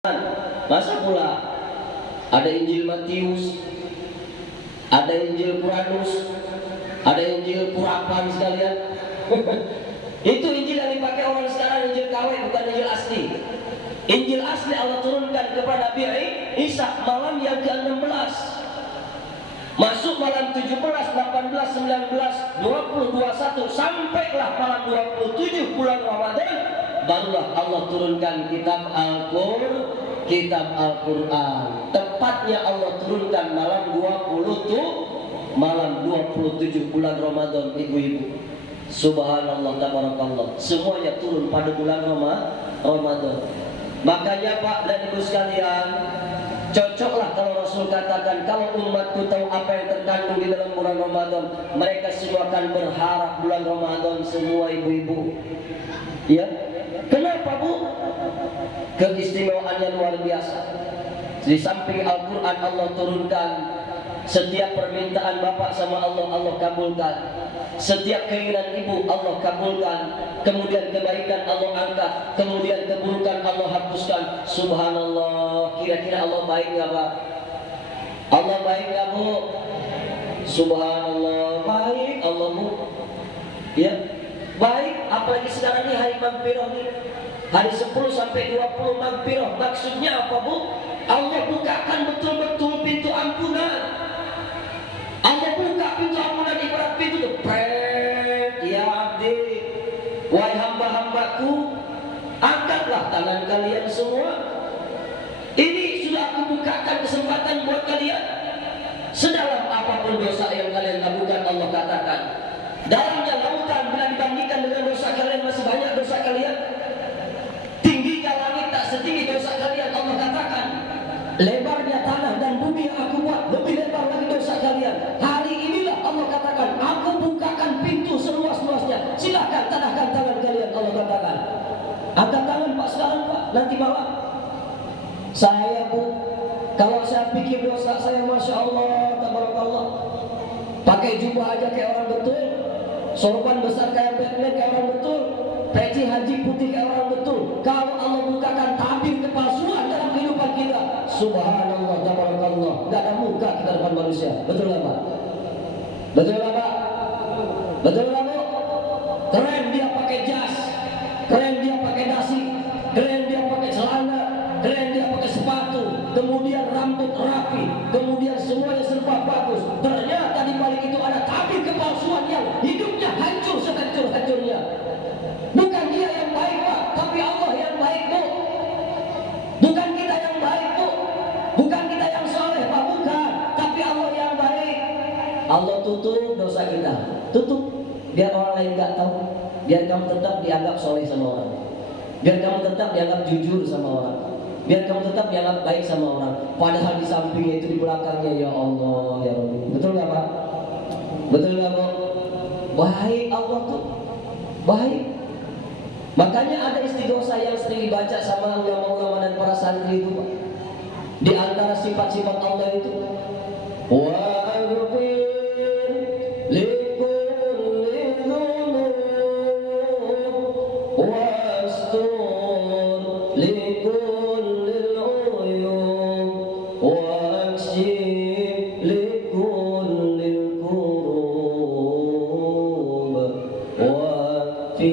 Masa pula ada Injil Matius, ada Injil Puranus, ada Injil Purapan sekalian. Itu Injil yang dipakai orang sekarang, Injil KW, bukan Injil asli. Injil asli Allah turunkan kepada Nabi Isa malam yang ke-16. Masuk malam 17, 18, 19, 20, 21, sampailah malam 27 bulan Ramadan, barulah Allah turunkan kitab Al-Quran. Tepatnya Allah turunkan malam 27 bulan Ramadan, ibu-ibu. Subhanallah, tabarakallah. Semuanya turun pada bulan Ramadan. Makanya Pak dan Ibu sekalian, cocoklah kalau Rasul katakan, kalau umatku tahu apa yang terkandung di dalam bulan Ramadan, mereka semua akan berharap bulan Ramadan, semua ibu-ibu. Ya, kenapa Bu? Keistimewaannya luar biasa. Di samping Al-Quran Allah turunkan, setiap permintaan bapak sama Allah, Allah kabulkan. Setiap keinginan ibu Allah kabulkan. Kemudian kebaikan Allah angkat, kemudian keburukan Allah hapuskan. Subhanallah. Kira-kira Allah baik nggak Pak? Allah baik nggak Bu? Subhanallah, baik Allah Bu. Ya, baik. Apalagi sekarang ini hari Magfirah nih, hari 10 sampai 20 Magfirah. Maksudnya apa Bu? Allah bukakan betul-betul pintu ampunan. Allah buka pintu ampunan, ibarat pintu itu. Ya abdi, wahai hamba-hambaku, angkatlah tangan kalian semua. Ini sudah aku bukakan kesempatan buat kalian. Sedalam apapun dosa yang kalian lakukan, Allah katakan, dalamnya lautan bila dibandingkan dengan dosa kalian, masih banyak dosa kalian. Tingginya langit tak setinggi dosa kalian, Allah katakan. Lebarnya tanah dan bumi yang aku buat lebih lebar lagi dosa kalian. Hari inilah Allah katakan, aku bukakan pintu seluas-luasnya. Silakan tadahkan tangan kalian, Allah katakan. Angkat tangan Pak sekarang Pak, nanti malam. Saya Bu, kalau saya pikir dosa saya, Masya Allah, tabarakallah, pakai jubah aja kayak orang betul, sorban besar kayak Batman kayak orang betul, peci haji putih kayak orang betul. Kalau Allah bukakan tabir kepalsuan dalam kehidupan kita, subhanallah, tabarakallah, gak ada muka kita depan manusia. Betul gak Pak? Betul gak Pak? Betul gak Bu? Keren dia pakai jas, keren dia pakai dasi, keren dia pakai celana, keren dia pakai sepatu, kemudian rambut rapi, kemudian semuanya serba bagus. Ternyata di balik itu ada tabir kepalsuan yang hidupnya hancur sehancur-hancurnya. Bukan dia yang baik Pak, tapi Allah yang baik Bu. Bukan kita yang baik Bu, bukan kita yang soleh Pak, bukan, tapi Allah yang baik. Allah tutup dosa kita, tutup, biar orang lain gak tahu, biar kamu tetap dianggap soleh sama orang, biar kamu tetap dianggap jujur sama orang, biar kamu tetap dianggap baik sama orang. Padahal di sampingnya itu, di belakangnya, ya Allah, ya Rabbi. Betul gak Pak? Betul gak Bu? Baik Allah tuh, baik. Makanya ada istighosa yang sering dibaca sama ulama-ulama dan para santri itu Pak. Di antara sifat-sifat Allah itu, wa aghfir likulli dzunub wastur likulli uyub wa akshif likulli kurub wa fi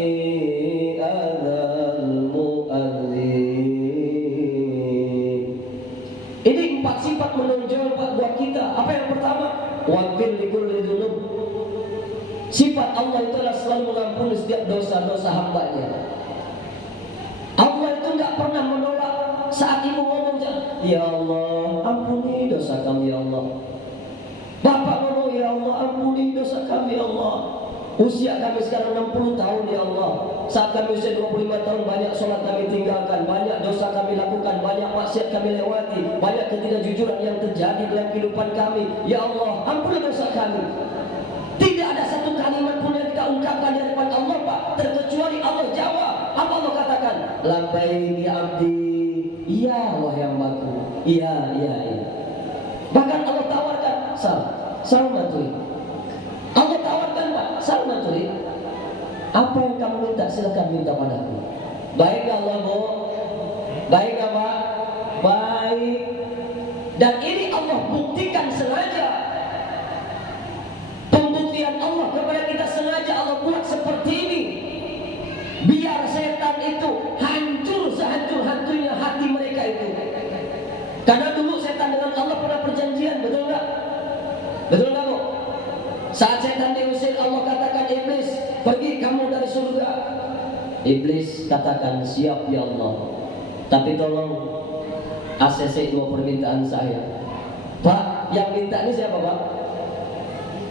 sifat menonjol Pak buat kita. Apa yang pertama? Waghfir likulli dzunub. Sifat Allah itu adalah selalu mengampuni setiap dosa-dosa hambanya. Allah itu nggak pernah menolak saat ibu ngomong, ya Allah ampuni dosa kami ya Allah. Bapak ngomong, ya Allah ampuni dosa kami ya Allah. Usia kami sekarang 60 tahun ya Allah. Saat kami usia 25 tahun, banyak sholat kami tinggalkan, banyak dosa kami lakukan, banyak maksiat kami lewati, banyak ketidakjujuran yang terjadi dalam kehidupan kami. Ya Allah, ampuni dosa kami. Tidak ada satu kalimat pun yang kita ungkapkan di hadapan Allah Pak, terkecuali Allah jawab. Apa Allah katakan? Labbaik ya abdi. Iya wahai hambaku. Iya. Bahkan Allah tawarkan, Salmatuli. Allah tawarkan Pak, Salmatuli. Apa yang kamu minta, silakan minta padaku. Baik Allah Bu, baik Pak. Dan ini Allah buktikan sengaja. Pembuktian Allah kepada kita sengaja Allah buat seperti ini, biar setan itu hancur sehancur-hancurnya hati mereka itu. Karena dulu setan dengan Allah pernah perjanjian, betul nggak? Betul nggak, Bu? Saat setan diusir, Allah katakan, iblis, pergi kamu dari surga. Iblis katakan, siap ya Allah, tapi tolong ACC 2 permintaan saya. Pak, yang minta ini siapa, Pak?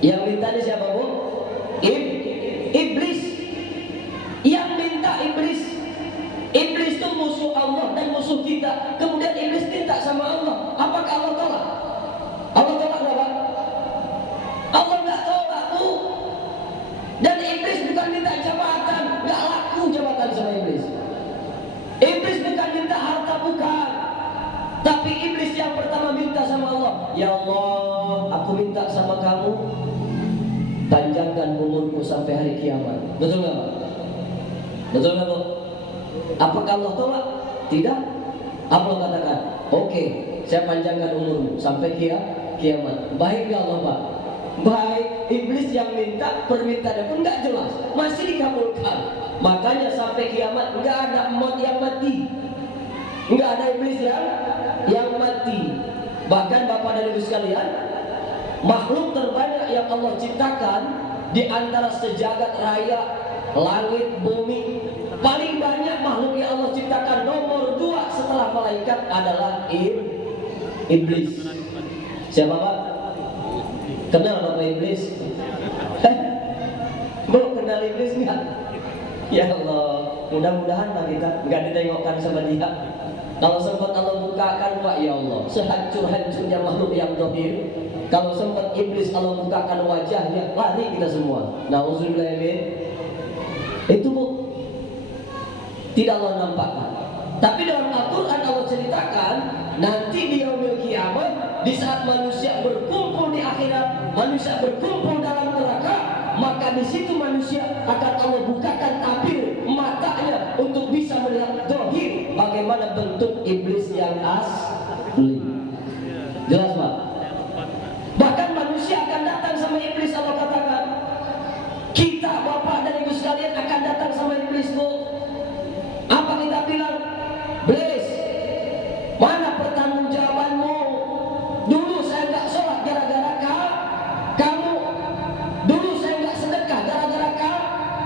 Yang minta ini siapa, Bu? Iblis. Yang minta iblis. Iblis itu musuh Allah dan musuh kita. Kemudian iblis minta sama Allah. Apakah Allah tolak? Allah tolak nggak, Pak? Allah nggak tolak, Bu. Dan iblis bukan minta jabatan, nggak laku jabatan sama iblis. Iblis bukan minta harta, bukan. Tapi iblis yang pertama minta sama Allah, ya Allah, aku minta sama kamu, panjangkan umurku sampai hari kiamat. Betul nggak, Pak? Betul nggak, Bu? Apakah Allah tolak? Tidak. Allah katakan, oke, saya panjangkan umurmu sampai kiamat. Baik ya Allah, Pak? Baik. Iblis yang minta permintaannya pun nggak jelas, masih dikabulkan. Makanya sampai kiamat nggak ada maut yang mati, nggak ada iblis yang mati. Bahkan Bapak dan Ibu sekalian, makhluk terbanyak yang Allah ciptakan di antara sejagat raya langit bumi, paling banyak makhluk yang Allah ciptakan nomor 2 setelah malaikat adalah iblis. Siapa, Pak? Kenal nama iblis? Bu, kenal iblis nggak? Ya Allah, mudah-mudahan lah kita nggak ditengokkan sama dia. Kalau sempat Allah bukakan, Pak, ya Allah, sehancur-hancurnya makhluk yang dohir. Kalau sempat iblis Allah bukakan wajahnya, lari kita semua. Nauzubillah min. Itu, Bu, tidak Allah nampakkan. Tapi dalam Al-Quran Allah ceritakan, nanti di yaumil kiamat, di saat manusia berkumpul di akhirat, manusia berkumpul dalam neraka, maka di situ manusia akan Allah bukakan tabir matanya untuk bisa melihat dohir bagaimana bentuk iblis yang asli. Jelas, Pak? Bahkan manusia akan datang sama iblis. Allah katakan, kita Bapak dan Ibu sekalian akan datang sama iblis, Bu. Apa kita bilang? Iblis, mana pertanggungjawabanmu? Dulu saya nggak sholat gara-gara kamu. Dulu saya nggak sedekah gara-gara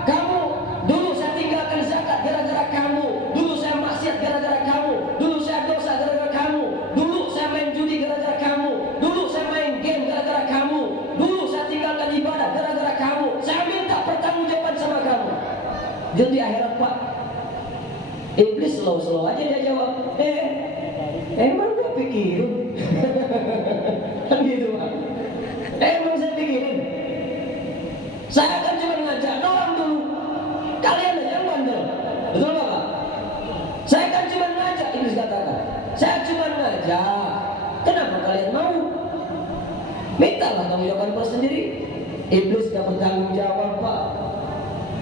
kamu. Dulu saya tinggalkan zakat gara-gara kamu. Dulu saya maksiat gara-gara kamu. Dulu saya dosa gara-gara kamu. Dulu saya main judi gara-gara kamu. Dulu saya main game gara-gara kamu. Dulu saya tinggalkan ibadah gara-gara kamu. Saya minta pertanggungjawaban sama kamu. Jadi akhirat, Pak, iblis slow aja dia jawab, emang gak pikirin? Kan gitu, Pak. Emang saya pikirin? Saya kan cuma ngajak doang dulu. Kalian aja yang bandel. Betul gak, Pak? Saya kan cuma ngajak, iblis katakan. Saya cuma ngajak. Kenapa kalian mau? Mintalah kamu jawaban sendiri. Iblis gak bertanggung jawab, Pak.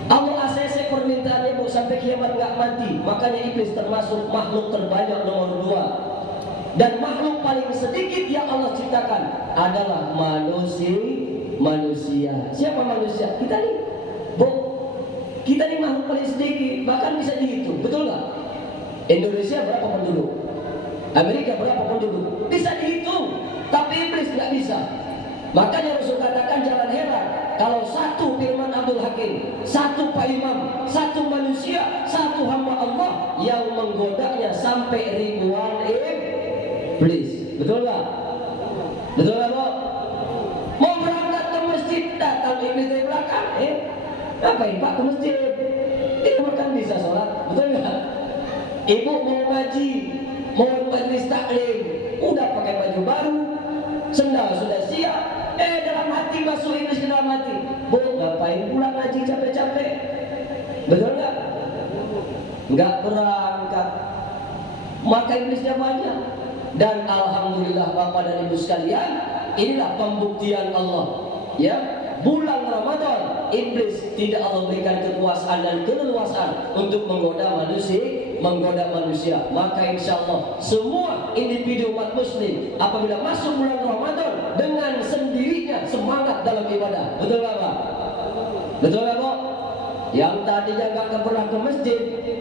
Allah ACC permintaannya, Bu, sampai kiamat nggak mati. Makanya iblis termasuk makhluk terbanyak nomor 2. Dan makhluk paling sedikit yang Allah ciptakan adalah manusia. Siapa manusia? Kita nih, Bu. Kita nih makhluk paling sedikit, bahkan bisa dihitung. Betul nggak? Indonesia berapa penduduk? Amerika berapa penduduk? Bisa dihitung. Tapi iblis nggak bisa. Makanya Rasul katakan, jangan heran kalau satu firman Abdul Hakim, satu Pak Imam, satu manusia, satu hamba Allah yang menggodanya sampai ribuan iblis. Betul nggak? Betul nggak, Bu? Mau berangkat ke masjid, datang iblis dari belakang. Ngapain, Pak, ke masjid? Dia kan bisa sholat. Betul nggak? Ibu mau ngaji, mau majlis taklim, udah pakai baju baru, sendal sudah siap. Dalam hati masuk iblis ke dalam hati. Bu, ngapain pulang ngaji capek-capek? Betul nggak? Nggak berangkat. Maka iblisnya banyak. Dan alhamdulillah Bapak dan Ibu sekalian, inilah pembuktian Allah. Ya, bulan Ramadan, iblis tidak Allah berikan kekuasaan dan keleluasaan untuk menggoda menggoda manusia. Maka insya Allah semua individu umat muslim apabila masuk bulan Ramadan dengan sendirinya semangat dalam ibadah. Betul nggak Pak? Betul nggak Pak? Yang tadinya nggak pernah ke masjid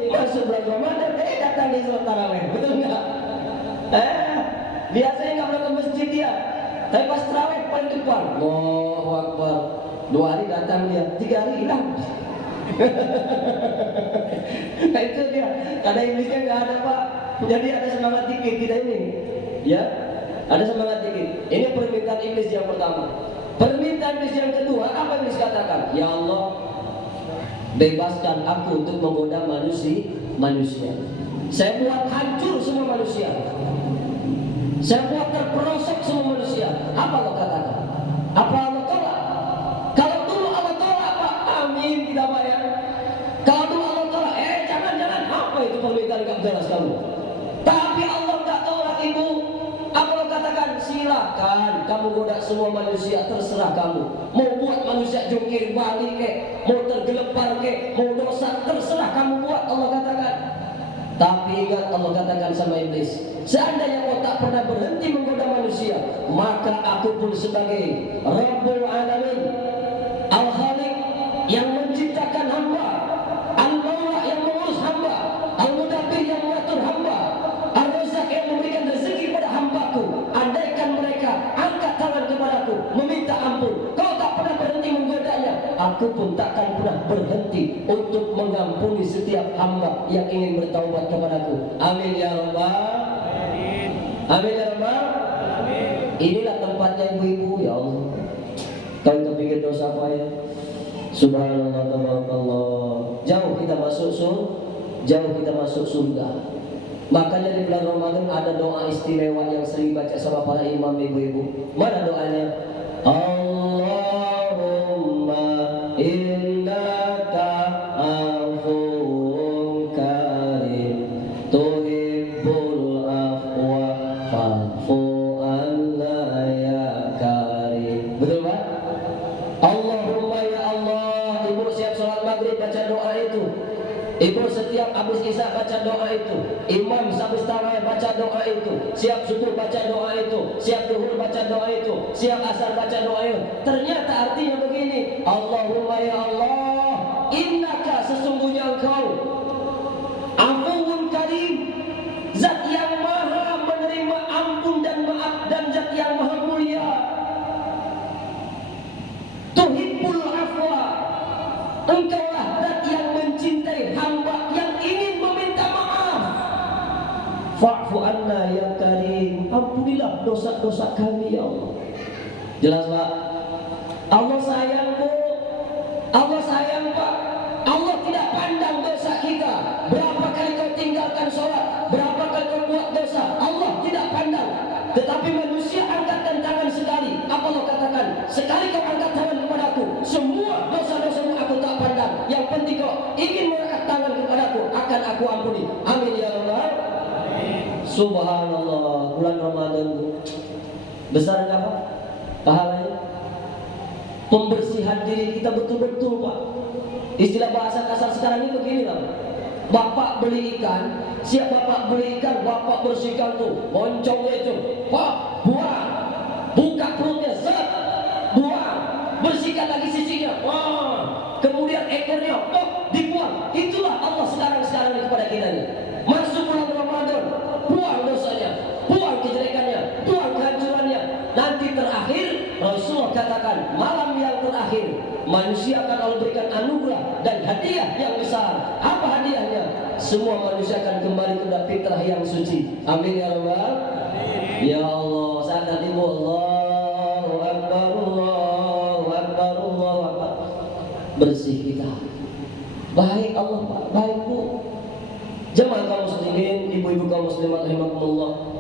masuk bulan Ramadan datang di sholat tarawih. Betul nggak? Biasanya nggak pernah ke masjid dia, tapi pas tarawih paling depan. Allahu Akbar. 2 hari datang dia, 3 hari hilang. Nah itu dia, karena iblisnya nggak ada Pak. Jadi ada semangat dikit kita ini, ya, ada semangat dikit. Ini permintaan iblis yang pertama. Permintaan iblis yang kedua, apa iblis katakan? Ya Allah, bebaskan aku untuk menggoda manusia. Saya buat hancur semua manusia. Saya buat terperosok semua manusia. Apa Allah katakan? Apa Allah tolak? Kalau dulu Allah tolak Pak, amin tidak Pak ya. Kalau dulu Allah tolak, jangan. Apa itu permintaan gak jelas kamu? Tapi Allah gak tolak ibu. Apa Allah katakan? Silakan kamu goda semua manusia, terserah kamu. Mau buat manusia jungkir balik mau tergelepar mau dosa, terserah kamu buat. Allah katakan. Tapi ingat Allah katakan sama iblis, seandainya kau tak pernah berhenti menggoda manusia, maka aku pun sebagai Rabbul Alamin, Al-Khaliq yang menciptakan hamba, Al-Maula yang mengurus hamba, Al-Mudabbir yang mengatur hamba, Ar-Razzaq yang memberikan rezeki pada hambaku. Andaikan mereka angkat tangan kepadaku meminta ampun, kau tak pernah berhenti menggodanya, aku pun takkan pernah berhenti untuk mengampuni setiap hamba yang ingin bertaubat kepadaku. Amin ya Rabbal. Amin ya Rabbal. Inilah tempatnya ibu-ibu. Ya Allah, kau kepikir dosa apa ya? Subhanallah, tabarakallah. Jauh kita masuk surga. Makanya di bulan Ramadan ada doa istimewa yang sering baca sama para imam ibu-ibu. Mana doanya? Allahumma innaka afuwwun karim tuhibbul afwa fa'fu anna ya karim. Betul Pak? Allahumma ya Allah. Ibu siap sholat maghrib baca doa itu. Ibu setiap habis isya baca doa itu. Imam habis tarawih baca doa itu. Siap subuh baca doa itu. Siap zuhur baca doa itu. Siap asar baca doa itu. Ternyata artinya begini. Allahumma ya Allah, innaka sesungguhnya engkau afuwun karim, zat yang maha menerima ampun dan maaf, dan zat yang maha mulia. Tuhibbul afwa, engkaulah zat yang mencintai hamba yang ingin meminta maaf. Fa'fu anna ya karim, ampunilah dosa-dosa kami ya Allah. Jelas Pak? Allah sayang Bu, Allah sayang Pak. Allah tidak pandang dosa kita. Berapa kali kau tinggalkan sholat, berapa kali kau buat dosa, Allah tidak pandang. Tetapi manusia angkatkan tangan sekali. Apa Allah katakan? Sekali kau angkat tangan kepadaku, semua dosa-dosamu aku tak pandang. Yang penting kau ingin mengangkat tangan kepadaku, akan aku ampuni. Amin ya Allah. Subhanallah. Bulan Ramadan besar enggak Pak pahalanya? Pembersihan diri kita betul-betul Pak. Istilah bahasa kasar sekarang ini begini lah. Bapak beli ikan, siap bapak beli ikan, bapak bersihkan tuh moncongnya itu, Pak buang, buka perutnya, set, buang, bersihkan lagi sisinya, wah, kemudian ekornya, dibuang. Itulah Allah sekarang ini kepada kita nih. Masuk bulan Ramadan, buang dosanya, buang kejelekannya, buang kehancurannya. Nanti terakhir Rasulullah katakan, malam yang terakhir manusia akan Allah berikan anugerah dan hadiah yang besar. Apa hadiahnya? Semua manusia akan kembali kepada fitrah yang suci. Amin ya Rabbal. Ya Allah, saat nanti Allahu Akbar, Allahu Akbar, Allahu Akbar. Bersih kita. Baik Allah Pak, baik Bu. Jemaah kaum muslimin, ibu-ibu kaum muslimat rahimakumullah.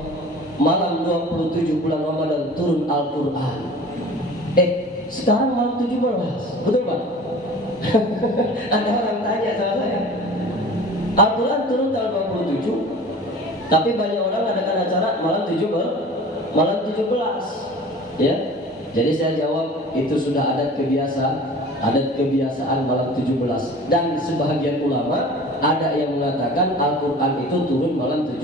Malam 27 bulan Ramadan turun Al-Quran. Sekarang malam 17, betul Pak? Ada orang tanya sama saya. Al-Quran turun tanggal 27, tapi banyak orang adakan acara malam 17. Ya. Jadi saya jawab itu sudah adat kebiasaan malam 17. Dan sebahagian ulama ada yang mengatakan Al-Quran itu turun malam 17,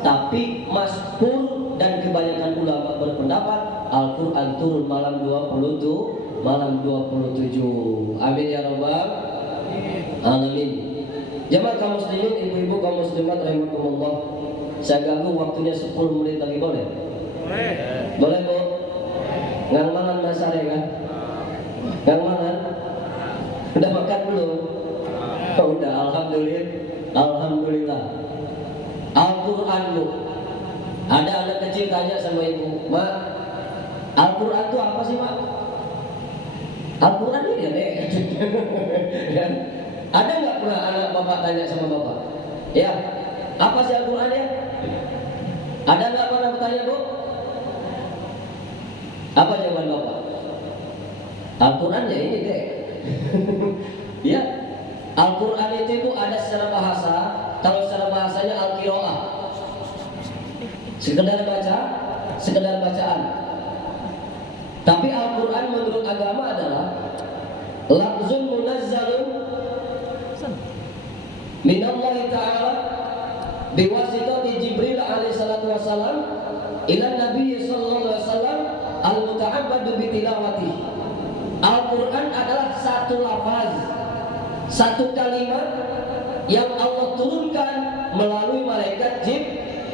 tapi masyhur dan kebanyakan ulama berpendapat Al-Quran turun malam 27. Amin ya rabbal alamin. Jemaah kaum muslimin, ibu-ibu kaum muslimat rahimakumullah. Saya ganggu waktunya 10 menit lagi boleh? Boleh Bu? Ngang mangan dasare kan? Ngang mangan? Udah makan belum? Oh, udah, alhamdulillah. Al-Quran Bu. Ada anak kecil tanya sama ibu, Mak, Al-Quran itu apa sih Mak? Al-Quran ini ya Dek. Ada nggak pernah anak bapak tanya sama bapak? Ya, apa sih Al-Quran ya? Ada nggak pernah bertanya Bu? Apa jawaban bapak? Al-Quran ya ini Dek. Ya, Al-Quran itu ada secara bahasa. Kalau secara bahasanya Al-Qiraah, sekedar bacaan. Tapi Al-Quran menurut agama adalah lafzun munazzalun minallahi ta'ala biwasitati Jibril alaihi salatu wassalam ila Nabi sallallahu alaihi wasallam al-muta'abbadu bitilawati. Al-Quran adalah satu lafaz, satu kalimat yang Allah turunkan melalui malaikat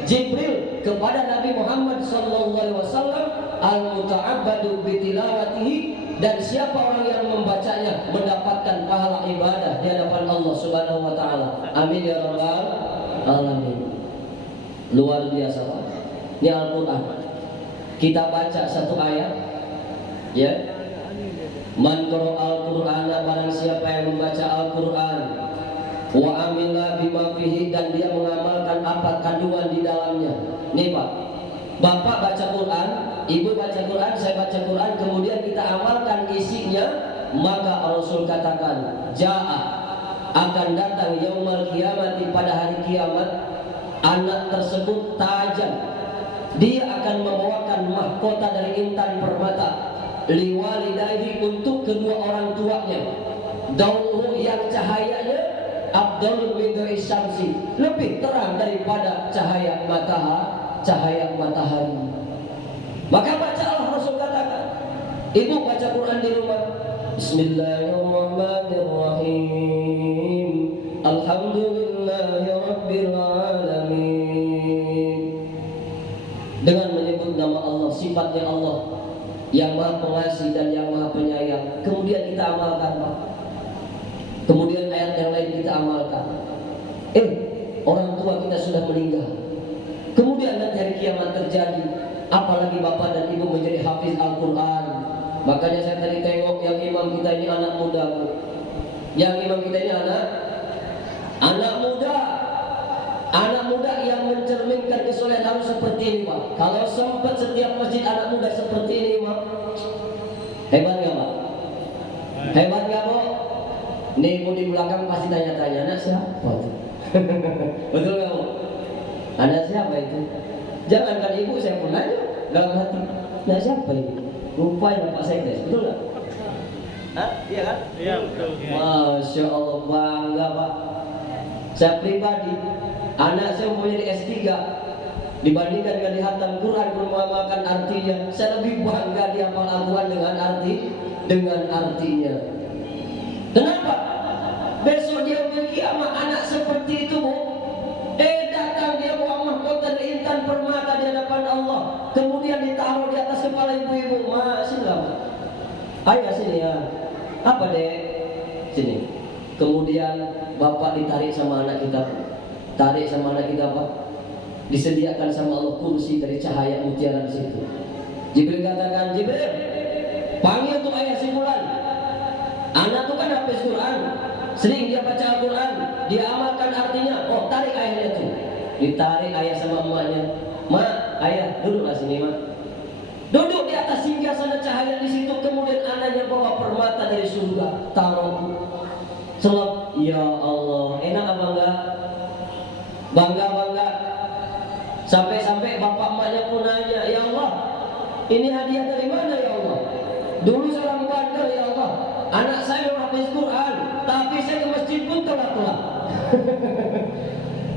Jibril kepada Nabi Muhammad sallallahu alaihi wasallam al-muta'abbadu bitilawatihi, dan siapa orang yang membacanya mendapatkan pahala ibadah di hadapan Allah Subhanahu wa taala. Amin ya rabbal alamin. Luar biasa Pak. Ini Al-Qur'an. Kita baca satu ayat ya. Man qara'al Qur'ana, barang siapa yang membaca Al-Qur'an wa amila bima fihi, dan dia mengamalkan apa kandungan di dalamnya. Nih Pak, Bapak baca Quran, Ibu baca Quran, saya baca Quran, kemudian kita amalkan isinya, maka Rasul katakan, Ja'a, akan datang yaumul qiyamati, pada hari kiamat, anak tersebut tajam, dia akan membawakan mahkota dari intan permata, liwalidayhi, untuk kedua orang tuanya, dauhu, yang cahayanya Abdul min syamsi, lebih terang daripada cahaya matahari. Maka bacalah, Rasul katakan. Ibu baca Quran di rumah. Bismillahirrahmanirrahim. Alhamdulillahirabbil alamin. Dengan menyebut nama Allah, sifatnya Allah yang Maha Pengasih dan yang Maha Penyayang. Kemudian kita amalkan Pak. Kemudian ayat yang lain kita amalkan. Orang tua kita sudah meninggal. Kemudian nanti hari kiamat terjadi, apalagi bapak dan ibu menjadi hafiz Al-Quran. Makanya saya tadi tengok yang imam kita ini anak muda. Yang imam kita ini anak muda yang mencerminkan kesolehan harus seperti ini Pak. Kalau sempat setiap masjid anak muda seperti ini Pak, hebat nggak Pak? Hebat nggak Pak? Nih ibu di belakang pasti tanya-tanya, anak siapa tuh? Betul nggak Bu? Anak siapa itu? Jangankan ibu, saya pun nanya dalam hati, anak siapa ini? Rupanya Pak Sekdes, betul nggak? Hah? Iya kan? Iya betul. Masya Allah, bangga Pak. Saya pribadi, anak saya mempunyai di S3, dibandingkan dengan di hatam Quran mengamalkan artinya, saya lebih bangga dia hafal Al-Quran dengan artinya. Kenapa? Besok dia memiliki anak seperti itu Bu. Datang dia bawa mahkota dari intan permata di hadapan Allah, kemudian ditaruh di atas kepala ibu-ibu. Masih lama. Ayah sini ya. Apa Dek? Sini. Kemudian bapak ditarik sama anak kita. Tarik sama anak kita Pak. Disediakan sama Allah kursi dari cahaya mutiara di situ. Jibril katakan, Jibril, panggil tuh ayah si fulan. Anak tuh kan hafiz Quran, sering dia baca Al-Quran, dia amalkan artinya. Oh, tarik ayahnya tuh. Ditarik ayah sama emaknya. Ma, ayah duduklah sini Ma. Duduk di atas singgasana cahaya di situ. Kemudian anaknya bawa permata dari surga, taruh. Selap, ya Allah, enak apa enggak? Bangga. Sampai-sampai bapak emaknya pun nanya, ya Allah, ini hadiah dari mana ya Allah? Dulu seorang bandel ya Allah, anak saya hafiz Quran, tapi saya ke masjid pun telat-telat.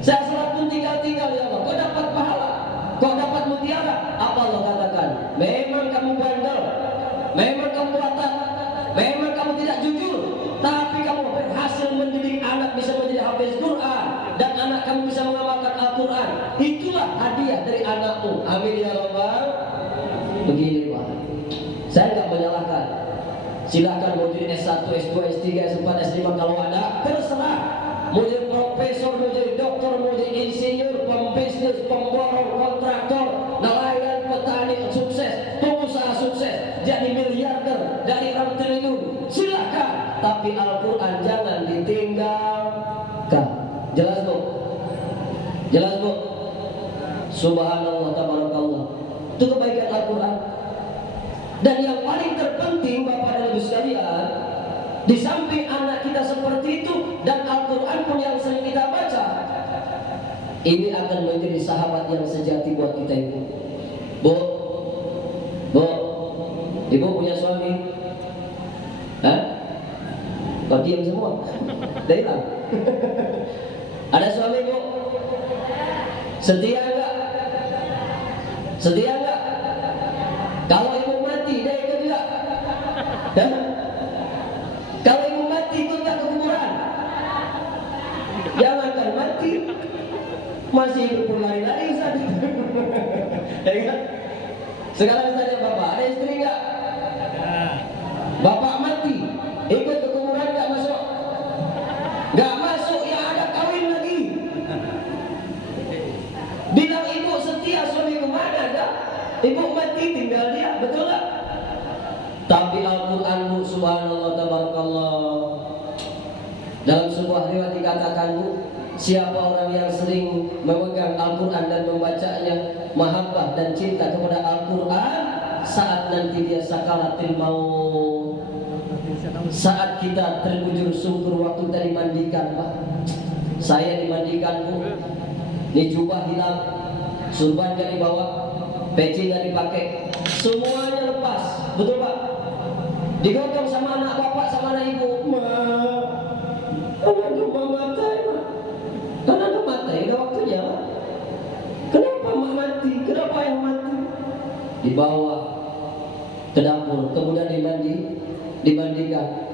Saya salat pun tinggal-tinggal ya Allah. Kau dapat pahala, kau dapat mutiara. Apa Allah katakan? Memang kamu bandel, memang kamu watak, memang kamu tidak jujur, tapi kamu berhasil mendidik anak bisa menjadi hafiz Quran dan anak kamu bisa mengamalkan Al-Quran. Itulah hadiah dari anakmu. Amin ya Rabbal. Begini Pak, saya nggak menyalahkan. Silakan mau jadi S1, S2, S3, S4, S5 kalau ada, terserah. Mau jadi profesor, mau jadi dokter, mau jadi insinyur, pembisnis, pemborong, kontraktor, nelayan, petani sukses, pengusaha sukses, jadi miliarder, dari orang triliun, silakan. Tapi Al-Quran jangan ditinggalkan. Jelas Bu? Jelas Bu? Subhanallah, tabarakallah. Itu kebaikan Al-Quran. Dan yang paling terpenting Bapak dan Ibu sekalian, di samping anak kita seperti itu dan Al-Quran pun yang sering kita baca, ini akan menjadi sahabat yang sejati buat kita Ibu. Bu, Bu, Ibu punya suami? Hah? Kok diam semua? Udah hilang? Ada suami Bu? Setia enggak? Setia enggak? Kalau ibu mati, dia ikut enggak? Dan kalau ibu mati, ikut enggak ke kuburan? Jangankan mati, masih hidup pun lari-lari Ustaz. Sekarang tanya Bapak, ada istri enggak? Bapak mati, ikut ke kuburan enggak masuk? Enggak masuk, yang ada kawin lagi. Bilang ibu setia, suami kemana enggak? Ibu mati tinggal dia, betul tak? Tapi Al-Quran Bu, subhanallah, tabarakallah. Dalam sebuah riwayat dikatakan Bu, siapa orang yang sering memegang Al-Quran dan membacanya, mahabbah dan cinta kepada Al-Quran, saat nanti dia sakaratil maut, saat kita terbujur sungkur waktu kita dimandikan Pak. Saya dimandikan Bu, ini jubah hilang, surban gak dibawa, peci nggak dipakai, semuanya lepas, betul Pak? Digotong sama anak bapak sama anak ibu. Ma, anak gempa mata ya, anak gempa mata ya, udah waktunya Pak. Kenapa mak mati? Kenapa yang mati? Dibawa ke dapur, kemudian dimandikan.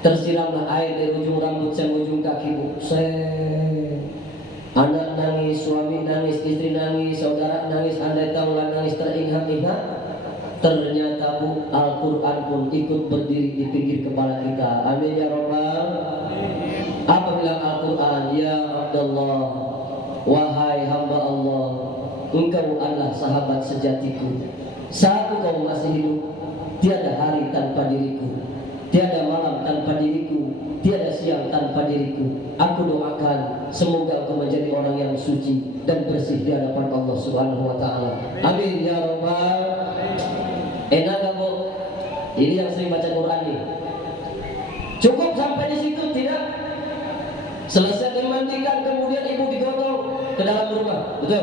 Tersiramlah air dari ujung rambut sampai ujung kaki Bu. Anak nangis, suami nangis, istri nangis, saudara nangis, andai tahulah nangis teringat-ingat. Ternyata Bu, Al-Quran pun ikut berdiri di pinggir kepala kita. Amin ya Rabbal. Apa bilang Al-Quran? Ya Abdullah, wahai hamba Allah, engkau adalah sahabat sejatiku. Saat kau masih hidup, tiada hari tanpa diriku, tiada malam tanpa diriku, tiada siang tanpa diriku. Aku doakan semoga aku menjadi orang yang suci dan bersih di hadapan Allah Subhanahu wa taala. Amin ya Rabbal. Enak gak Bu? Ini yang sering baca Quran nih. Cukup sampai di situ tidak? Selesai dimandikan kemudian ibu digotong ke dalam rumah, betul?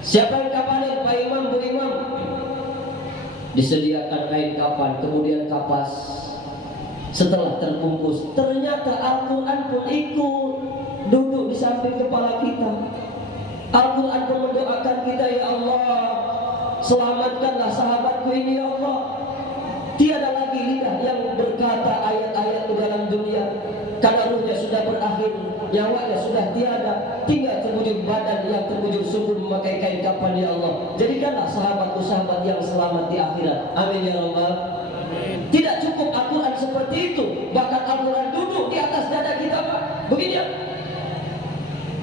Siapa yang kapanin? Pak Imam, Bu Imam. Disediakan kain kapan, kemudian kapas. Setelah terbungkus, ternyata Al-Quran pun ikut duduk di samping kepala kita. Al-Quran pun mendoakan kita, ya Allah, selamatkanlah sahabatku ini ya Allah. Tiada lagi lidah yang berkata ayat-ayat di dalam dunia, karena ruhnya sudah berakhir, nyawanya sudah tiada, tinggal terbujur badan yang terbujur sungguh memakai kain kapan ya Allah. Jadikanlah sahabatku sahabat yang selamat di akhirat. Amin ya Rabbal. Tidak cukup Al-Quran seperti itu, bahkan Al-Quran duduk di atas dada kita Pak, begini ya.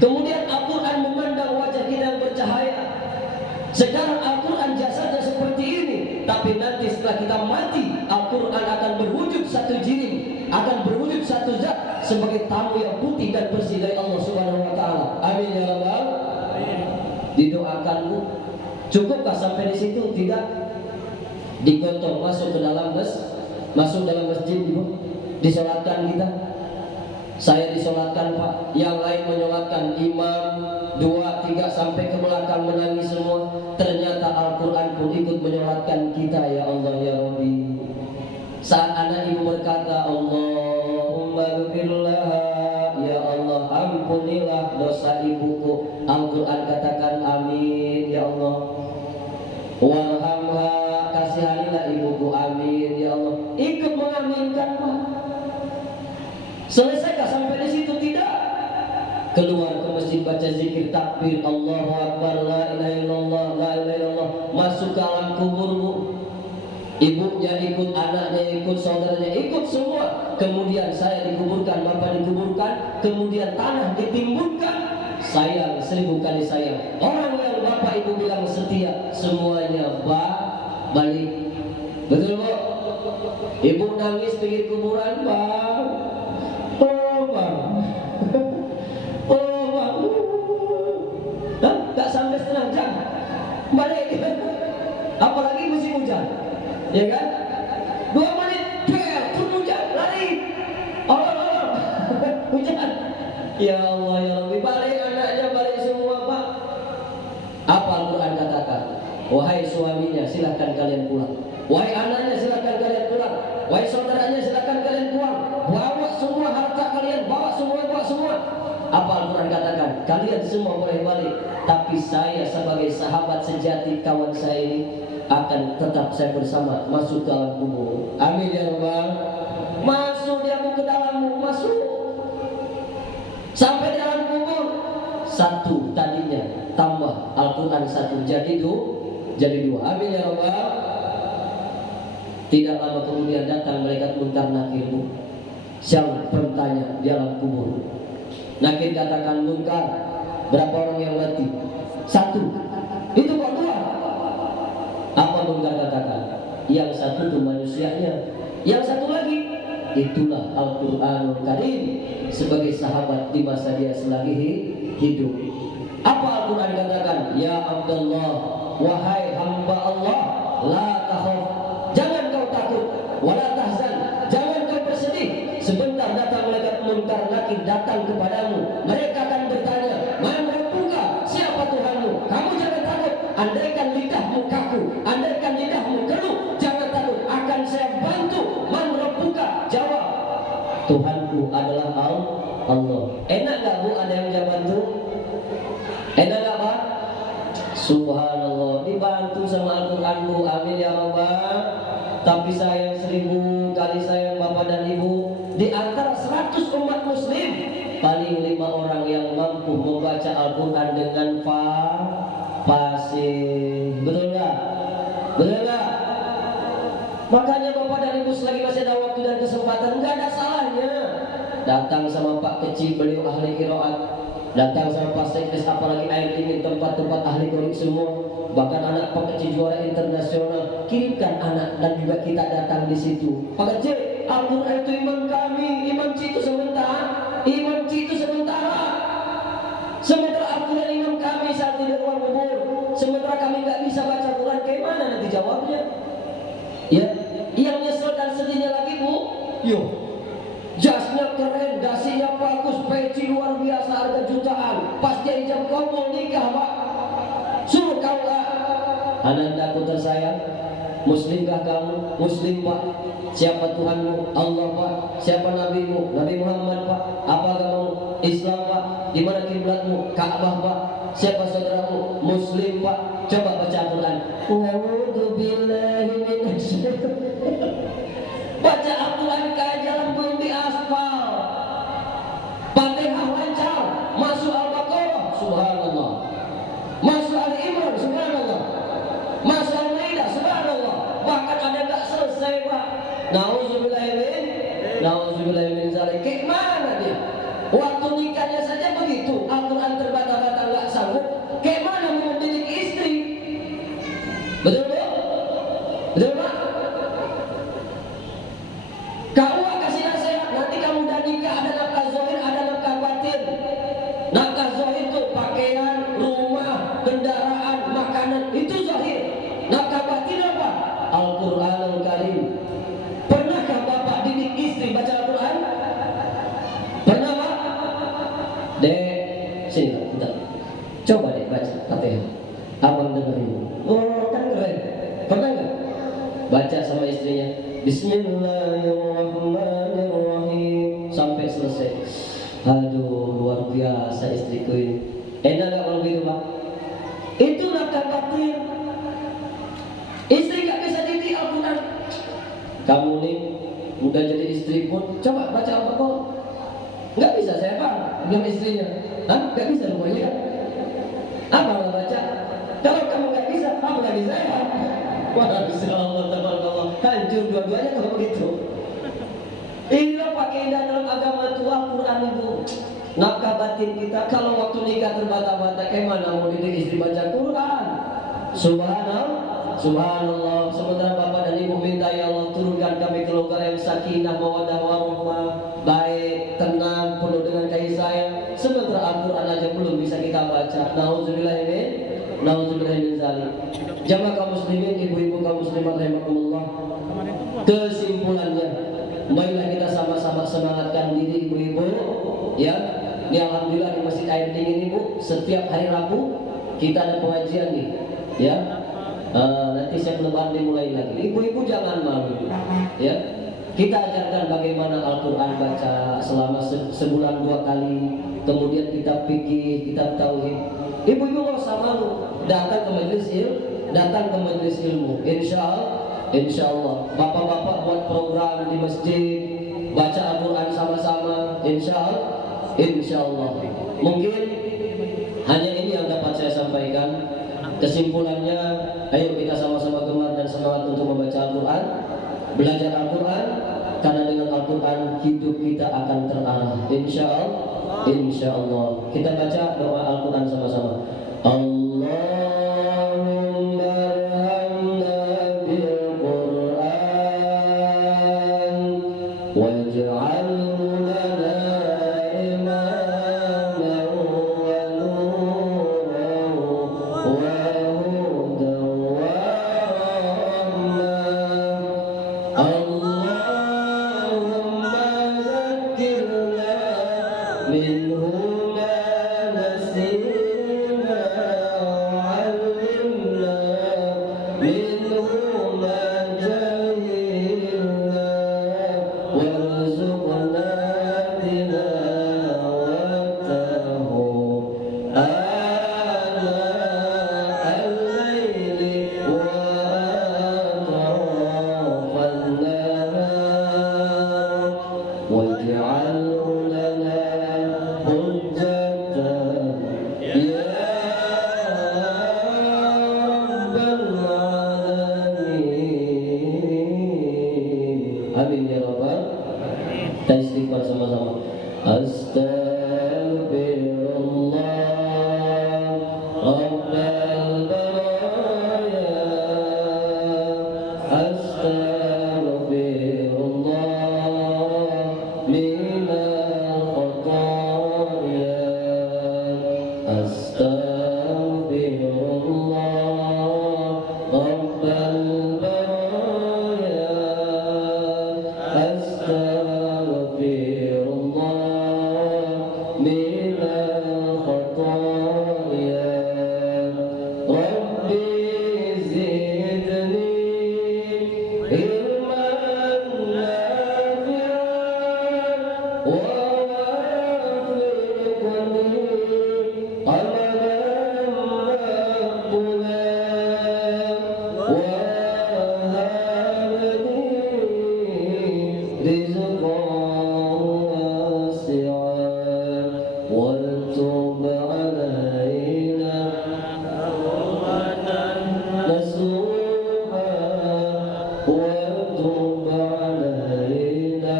Kemudian Al-Quran memandang wajah kita yang bercahaya. Sekarang Al-Quran jasadnya seperti ini, tapi nanti setelah kita mati, Al-Quran akan berwujud satu jirim, akan berwujud satu zat sebagai tamu yang putih dan bersih dari Allah Subhanahu wa taala. Amin ya Rabbal. Didoakan Bu. Cukupkah sampai di situ? Tidak. Digotong masuk ke dalam masuk dalam masjid Bu, disolatkan kita. Saya disolatkan Pak, yang lain menyolatkan, imam 2, 3 sampai ke belakang menangis semua. Ternyata Al-Quran pun ikut menyolatkan kita, ya Allah ya Rabbi. Saat anak ibu berkata Allah ibuku. Al-Quran katakan amin ya Allah. Warhamha, kasihanilah ibuku, amin ya Allah. Ikut mengaminkan Pak. Selesaikah sampai di situ? Tidak. Keluar ke masjid baca zikir takbir Allahu Akbar, la ilaha illallah, la ilaha illallah. Masuk ke alam kubur Bu. Ibunya ikut, anaknya ikut, saudaranya ikut semua. Kemudian saya dikuburkan, bapak dikuburkan. Kemudian tanah ditimbunkan. Sayang, 1000 kali sayang. Orang yang bapak ibu bilang setia, semuanya balik. Betul Bu? Ibu nangis pinggir kuburan, Bang. Oh Bang. Oh Bang. Gak sampai setengah jam balik. Apalagi musim hujan, ya kan? 2 menit, turun hujan, lari. Allah, hujan. Ya Allah ya Rabbi, balik anaknya, balik semua Pak. Apa Al-Quran katakan? Wahai suaminya, silahkan kalian pulang. Wahai anaknya, silahkan kalian pulang. Wahai saudaranya, silahkan kalian pulang. Bawa semua harta kalian, bawa semua. Apa Al-Quran katakan? Kalian semua boleh balik, tapi saya sebagai sahabat sejati kawan saya ini akan tetap saya bersama, masuk ke alam kubur. Amin ya Rabbal. Masuk dia ke dalammu, masuk. Sampai di alam kubur, 1 tadinya tambah Al-Quran 1 jadi 2. Amin ya Rabbal. Tidak lama kemudian datang malaikat Munkar Nakir Bu. Siapa bertanya di alam kubur. Nakir katakan, Munkar, berapa orang yang mati? 1. Itu kok 2? Apa Munkar katakan? Yang 1 itu manusianya, yang 1 lagi itulah Al-Quranul Karim sebagai sahabat di masa dia selagi hidup. Apa Al-Quran katakan? Ya Abdullah, wahai hamba Allah, la takhaf, jangan kau takut, wala tahzan, jangan kau bersedih. Sebentar datang malaikat Munkar Nakir datang kepadamu. Mereka akan bertanya, Man Rabbuka, siapa Tuhanmu? Kamu jangan takut. Andaikan lidahmu kaku, andaikan lidahmu keluh, jangan takut, akan saya bantu. Man Rabbuka, jawab, Tuhanku adalah Allah. Enak gak Bu ada yang jawab bantu? Enak gak Pak? Subhanallah, dibantu sama Al-Quran Bu. Amin ya Rabbal. Tapi sayang 1000 kali sayang Bapak dan Ibu, di antara 100 umat muslim paling 5 orang yang mampu membaca Al-Quran dengan fasih. Betul gak? Betul gak? Makanya Bapak dan Ibu selagi masih ada waktu dan kesempatan, nggak ada salahnya datang sama Pak Kecil, beliau ahli qiraat, datang sama Pak Sekdes, apalagi air dingin, tempat-tempat ahli Qur'an semua. Bahkan anak Pak Kecil juara internasional, kirimkan anak dan juga kita datang di situ. Pak Kecil, Al-Quran itu iman kami, iman itu sementara, sementara Al-Quran imam kami saat di ruang kubur, sementara kami nggak bisa baca Quran, kayak mana nanti jawabnya? Ya, yang nyesel dan sedihnya lagi Bu, jasnya keren, dasinya bagus, peci luar biasa, harga jutaan. Pas dia ijab kabul nikah Pak, suruh kaulah. Anandaku tersayang, muslimkah kamu? Muslim Pak. Siapa Tuhanmu? Allah Pak. Siapa Nabimu? Nabi Muhammad Pak. Apa agamamu? Islam Pak. Di mana kiblatmu? Ka'bah Pak. Siapa saudaramu? Muslim Pak. Coba baca Al-Quran. A'udzubillahi minasyaitonir. Baca Al-Quran kayak jalan belum diaspal. Fatihah lancar, masuk Al-Baqarah, subhanallah. Masuk Ali Imran, subhanallah. Masuk Al-Maidah, subhanallah. Bahkan ada yang gak selesai Pak. Nauzubillahi min zalik. Kayak mana dia? Waktu nikahnya saja begitu, Al-Quran terbata-bata gak sanggup. Kayak mana memiliki istri? Betul Bu? Betul Pak? Kamu kasih nasihat, nanti kamu udah nikah ada nafkah zahir, ada nafkah batin. Nafkah zahir itu pakaian, rumah, kendaraan, makanan, itu zahir. Nafkah batin apa? Al-Quranul Karim. Pernahkah Bapak didik istri baca Al-Quran? Pernah Pak? Dek, sini bentar. Coba deh baca Fatihah. Abang dengerin. Oh kan keren. Pernah nggak? Baca sama istrinya. Bismillahirrahmanirrahim sampai selesai. Aduh luar biasa istriku ini. Enak nggak kalau gitu Pak? Itu nafkah batin. Istri nggak bisa didik Al-Quran. Kamu nih udah jadi istri pun coba baca Al-Quran. Nggak bisa saya Pak, bilang istrinya. Hah? Nggak bisa rupanya. Apa nggak baca? Kalau kamu nggak bisa, apa lagi saya? Wah, Allah, tabarakallah. Hancur dua-duanya kalau begitu. Inilah Pak keindahan dalam agama itu Al-Quran itu. Nafkah batin kita. Kalau waktu nikah terbata-bata, mana mau didik istri baca Quran? Subhanallah, subhanallah. Sementara bapak dan ibu minta ya Allah turunkan kami kelonggaran sakinah, mawaddah warahmah, baik, tenang, penuh dengan kasih sayang. Sementara Al-Quran aja belum bisa kita baca. Nauzubillah min zalik. Jamaah kaum muslimin, ibu-ibu kaum muslimat rahimakumullah. Kesimpulannya, marilah kita sama-sama semangatkan diri ibu-ibu, ya. Ini alhamdulillah di Masjid Air Dingin ini Bu, setiap hari Rabu kita ada pengajian nih, ya. Nanti saya lebaran dimulai lagi. Ibu-ibu jangan malu, ya. Kita ajarkan bagaimana Al-Quran baca selama sebulan 2 kali. Kemudian kita fikih, kita tauhid. Ibu-ibu nggak usah malu, datang ke majelis ilmu. Insya Allah. Bapak-bapak buat program di masjid, baca Al-Quran sama-sama. Insya Allah. Mungkin hanya ini yang dapat saya sampaikan. Kesimpulannya, ayo kita sama-sama gemar dan semangat untuk membaca Al-Quran, belajar Al-Quran, karena dengan Al-Quran hidup kita akan terarah. Insya Allah. Kita baca doa Al-Quran sama-sama. Amin ya Rabbal. Kita istighfar sama-sama. Astaghfirullah Rabbal baraya. Astaghfirullah minal khataya. Astaghfirullah Rabbal baraya. Astaghfirullah minal khataya. Rabbi zidni ilman nafi'an wa wafiqni amalan maqbulan wa habni rizqan wasi'an wal tub alaina tawbatan nasuha wal tub alaina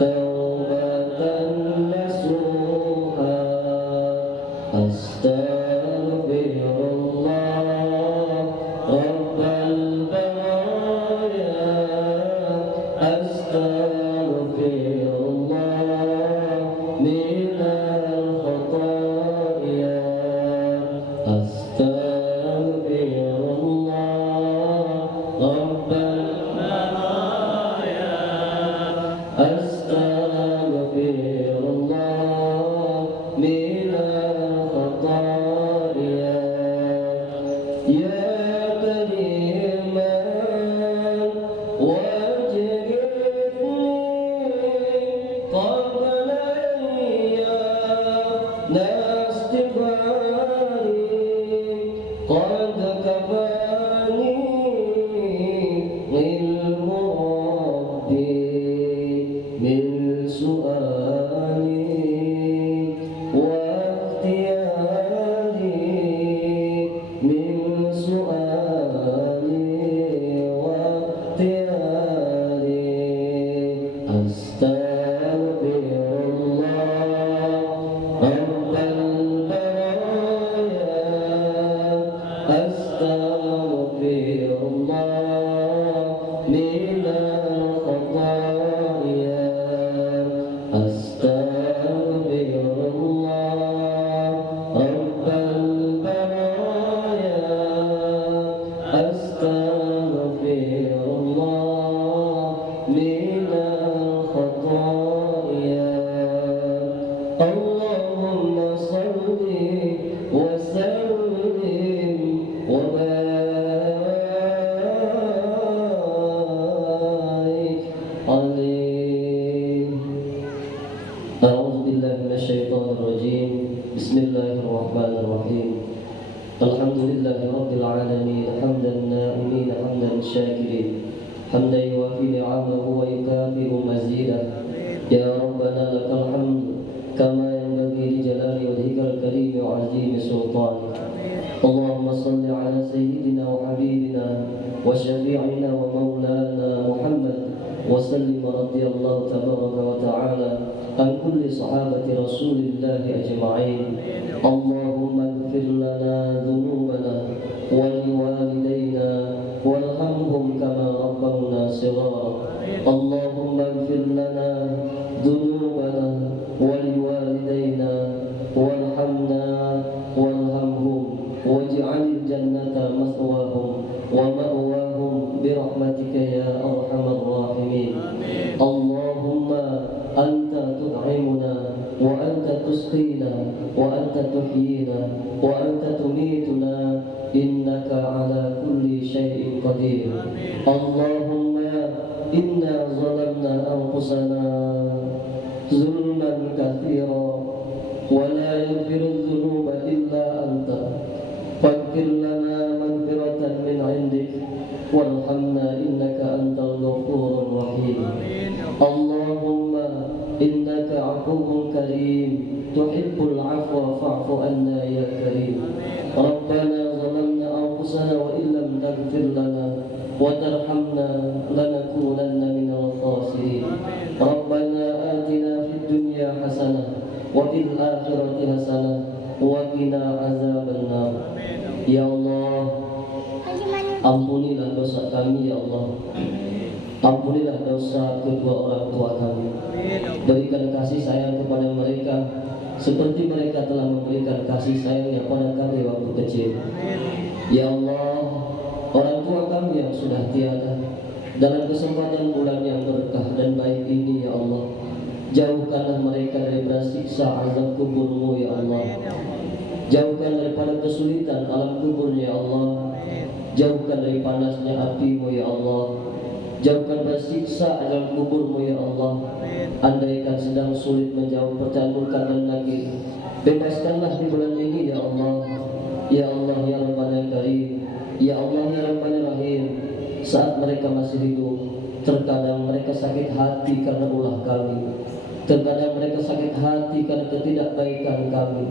tawbatan nasuha. Astaghfirullah Rabbal baraya. Astaghfirullah minal khataya. Astaghfirullah Rabbal baraya. Astaghfirullah minal khataya. Ya kariman wajibni qabla ya nastighfar قد كفاني علم ربي من سؤالي واختياري من سؤالي واختياري أستغفر الله رب البرايا أستغفر الله من الخطايا أستغفر الله رب البرايا أستغفر الله من الخطايا اللهم صل وسلم وبارك عليه. أعوذ بالله من الشيطان الرجيم. بسم الله الرحمن الرحيم. الحمد لله رب العالمين حمدا النائمين حمدا الشاكرين حمدا يوافي نعمه ويكافئ مزيدا. يا ربنا لك الحمد كما ينبغي لجلال وجهك الكريم وعظيم سلطانك. اللهم صل على سيدنا وحبيبنا وشفيعنا ومولانا محمد وسلم رضي الله تبارك وتعالى عن كل صحابة رسول الله أجمعين. اللهم اغفر لنا ذنوبنا ولوالدينا وارحمهم كما ربونا صغارا. اللهم اغفر لنا ذنوبنا ولوالدينا وارحمنا وارحمهم واجعل الجنة مثواهم ومأواهم برحمتك يا أرحم الراحمين. اللهم أنت تطعمنا وأنت تسقينا وأنت تحيينا وأنت تميتنا إنك على كل شيء قدير. اللهم إنا ظلمنا أنفسنا ظلما كثيرا ولا يغفر الذنوب إلا أنت فاغفر لنا مغفرة من عندك وارحمنا إنك أنت الغفور الرحيم. اللهم إنك عفو كريم تحب العفو فاعف عنا يا كريم. ربنا ظلمنا أنفسنا وإن لم تغفر لنا وترحمنا لنكونن من الخاسرين. ربنا آتنا في الدنيا حسنة وفي الآخرة حسنة وقنا عذاب النار. Ya Allah, ampunilah dosa kami ya Allah. Ampunilah dosa kedua orang tua kami. Berikan kasih sayang kepada mereka seperti mereka telah memberikan kasih sayangnya pada kami waktu kecil. Ya Allah, orang tua kami yang sudah tiada, dalam kesempatan bulan yang berkah dan baik ini ya Allah, jauhkanlah mereka daripada siksa azab kubur-Mu ya Allah. Jauhkan daripada kesulitan alam kuburnya ya Allah. Jauhkan dari panasnya api-Mu ya Allah. Jauhkan dari siksa alam kubur-Mu ya Allah. Andaikan sedang sulit menjauh percamburan dan nakir, bebaskanlah di bulan ini ya Allah. Ya Allah ya Rabbana Karim, ya Allah ya Rabbana Rahim. Saat mereka masih hidup, terkadang mereka sakit hati karena ulah kami. Terkadang mereka sakit hati karena ketidakbaikan kami.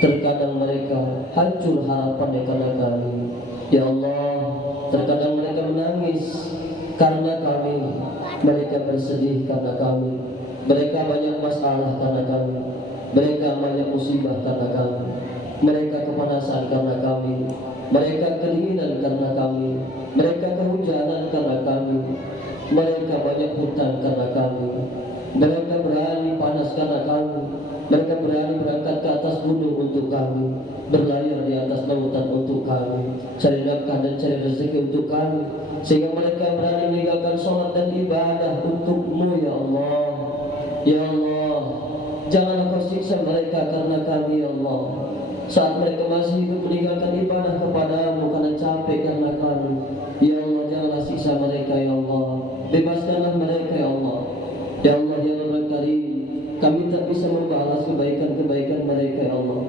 Terkadang mereka hancur harapannya karena kami. Ya Allah, terkadang mereka menangis karena kami. Mereka bersedih karena kami. Mereka banyak masalah karena kami. Mereka banyak musibah karena kami. Mereka kepanasan karena kami. Mereka kedinginan karena kami. Mereka kehujanan karena kami. Mereka banyak hutang karena kami. Mereka berani panas karena kami. Mereka berani berangkat ke atas gunung untuk kami, berlayar di atas lautan untuk kami, cari nafkah dan cari rezeki untuk kami, sehingga mereka berani meninggalkan sholat dan ibadah untuk-Mu ya Allah. Ya Allah, janganlah Kau siksa mereka karena kami ya Allah. Saat mereka masih hidup meninggalkan ibadah kepada-Mu karena capek karena kami. Ya Allah, janganlah siksa mereka ya Allah. Bebaskanlah mereka ya Allah. Ya Allah ya Rabbal Karim, kami tak bisa membalas kebaikan-kebaikan mereka ya Allah.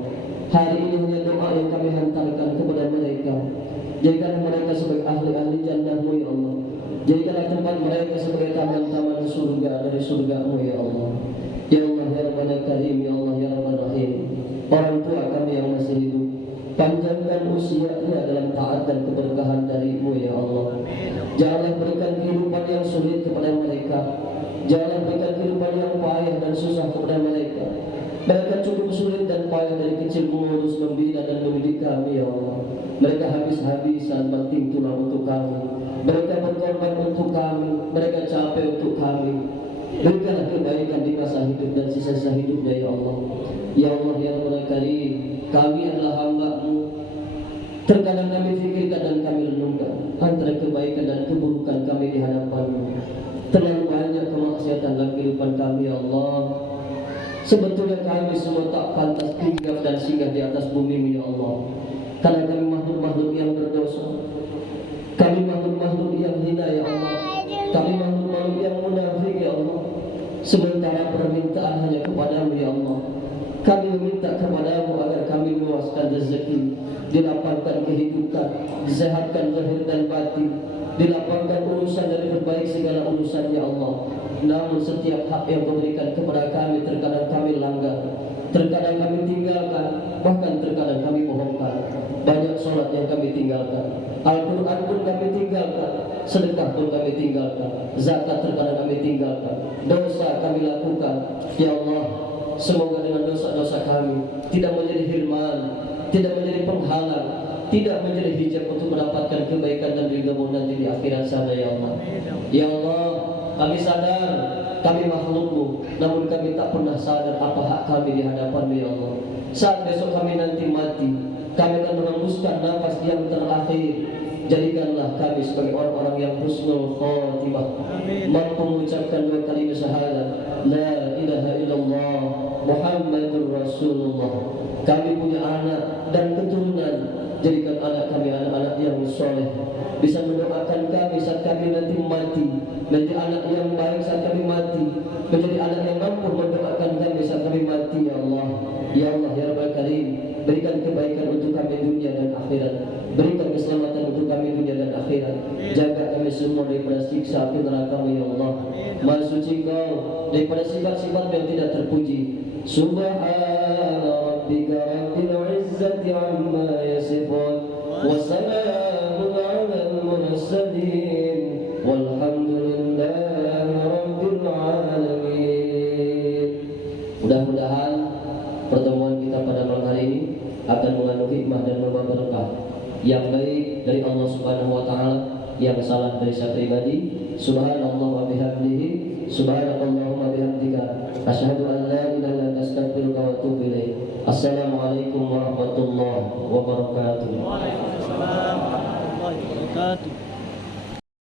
Hari ini hanya doa yang kami hantarkan kepada mereka Jadikanlah mereka sebagai ahli-ahli jannah-Mu ya Allah. Jadikanlah tempat mereka sebagai taman-taman surga dari surga-Mu ya Allah. Ya Allah ya Rabbana Karim, ya Allah ya Rabbana Rahim. Orang tua kami yang masih hidup, panjangkan usianya dalam taat dan keberkahan dari-Mu ya Allah. Janganlah berikan kehidupan yang sulit kepada mereka. Janganlah berikan kehidupan yang payah dan susah kepada mereka. Mereka cukup sulit dan payah dari kecil mengurus, membina dan mendidik kami ya Allah. Mereka habis-habisan banting tulang untuk kami. Mereka berkorban untuk kami. Mereka capek untuk kami. Berikanlah kebaikan di masa hidup dan sisa-sisa hidupnya ya Allah. Ya Allah ya Rabbana Karim, kami adalah hamba-Mu. Terkadang kami fikirkan dan kami renungkan antara kebaikan dan keburukan kami di hadapan-Mu. Terlalu banyak kemaksiatan dalam kehidupan kami ya Allah. Sebetulnya kami semua tak pantas tinggal dan singgah di atas bumi-Mu ya Allah. Karena kami makhluk-makhluk yang berdosa. Kami makhluk-makhluk yang hina ya Allah. Kami makhluk-makhluk yang munafik ya Allah. Sementara permintaan hanya kepada-Mu ya Allah. Kami meminta kepada-Mu agar kami luaskan rezeki, dilapangkan kehidupan, disehatkan lahir dan batin, dilapangkan urusan dari berbaik segala urusan ya Allah. Namun setiap hak yang Kau berikan kepada kami terkadang kami langgar, terkadang kami tinggalkan, bahkan terkadang kami bohongkan. Banyak sholat yang kami tinggalkan, Al-Quran pun kami tinggalkan, sedekah pun kami tinggalkan, zakat terkadang kami tinggalkan, dosa kami lakukan. Ya Allah, semoga dengan dosa-dosa kami tidak menjadi hirman, tidak menjadi penghalang, tidak menjadi hijab untuk mendapatkan kebaikan dan ridha-Mu nanti di akhirat sana ya Allah. Ya Allah, kami sadar kami makhluk-Mu, namun kami tak pernah sadar apa hak kami di hadapan-Mu ya Allah. Saat besok kami nanti mati, kami akan menembuskan nafas yang terakhir. Jadikanlah kami sebagai orang-orang yang husnul khatimah, mampu mengucapkan dua kalimat syahadat, la ilaha illallah Muhammadur Rasulullah. Kami punya anak dan keturunan, jadikan anak kami anak-anak yang soleh, bisa mendoakan kami saat kami nanti mati, menjadi anak yang baik saat kami mati, menjadi anak yang mampu mendoakan kami saat kami mati ya Allah. Ya Allah ya Rabbal Karim, berikan kebaikan untuk kami dunia dan akhirat, berikan keselamatan untuk kami dunia dan akhirat. Jaga kami semua daripada siksa api neraka-Mu ya Allah. Maha suci Kau daripada sifat-sifat yang tidak terpuji. Subhana rabbika rabbil izzati amma yasifun, wa salamun alal mursalin, walhamdulillahi rabbil alamin. Mudah-mudahan pertemuan kita pada malam hari ini akan mengandung hikmah dan membawa berkah yang baik dari Allah Subhanahu wa taala, yang salah dari saya pribadi. Subhanallah wa bihamdihi, subhanakallahumma bihamdika, asyhadu an la ilaha illa anta astaghfiruka wa atubu ilaik. Assalamualaikum warahmatullahi wabarakatuh. Waalaikumsalam warahmatullahi wabarakatuh.